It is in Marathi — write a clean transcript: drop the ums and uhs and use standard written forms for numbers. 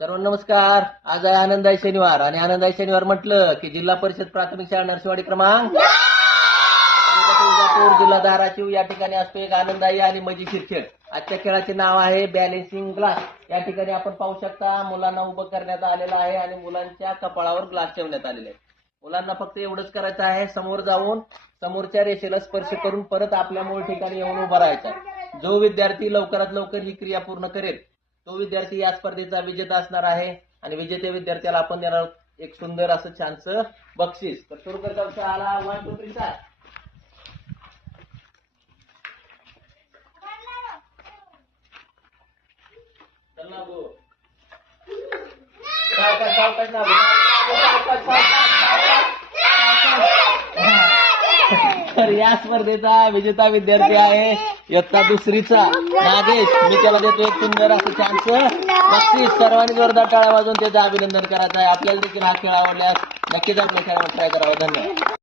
सर्वांना नमस्कार. आज आहे आनंदाई शनिवार आणि आनंदाई शनिवार म्हटलं की जिल्हा परिषद प्राथमिक शाळा नरसिंहवाडी क्रमांक तुळजापूर जिल्हा धाराशिव या ठिकाणी असतो एक आनंदाई आणि मजेशीर खेळ. आजच्या खेळाचे नाव आहे बॅलेन्सिंग ग्लास. या ठिकाणी आपण पाहू शकता मुलांना उभं करण्यात आलेलं आहे आणि मुलांच्या कपाळावर ग्लास ठेवण्यात आलेले आहे. मुलांना फक्त एवढंच करायचं आहे, समोर जाऊन समोरच्या रेषेला स्पर्श करून परत आपल्या मूळ ठिकाणी येऊन उभं राहायचं. जो विद्यार्थी लवकरात लवकर ही क्रिया पूर्ण करेल तो विद्यार्थी या स्पर्धेचा विजेता असणार आहे आणि विजेत्या विद्यार्थ्याला आपण देणार एक सुंदर असं छानसं बक्षीस. तर सुरू करता आला 1 2 3 4. तर या स्पर्धेचा विजेता विद्यार्थी आहे इयत्ता दुसरीचा नागेश. मी त्याला देतो एक सुंदर असं छानसं बक्षीस. सर्वांनी जोरदार टाळ्या वाजवून त्याचं अभिनंदन करायचं आहे. आपल्याला देखील हा खेळ आवडल्यास नक्कीच आपल्या खेळावर ट्राय करावा. धन्यवाद.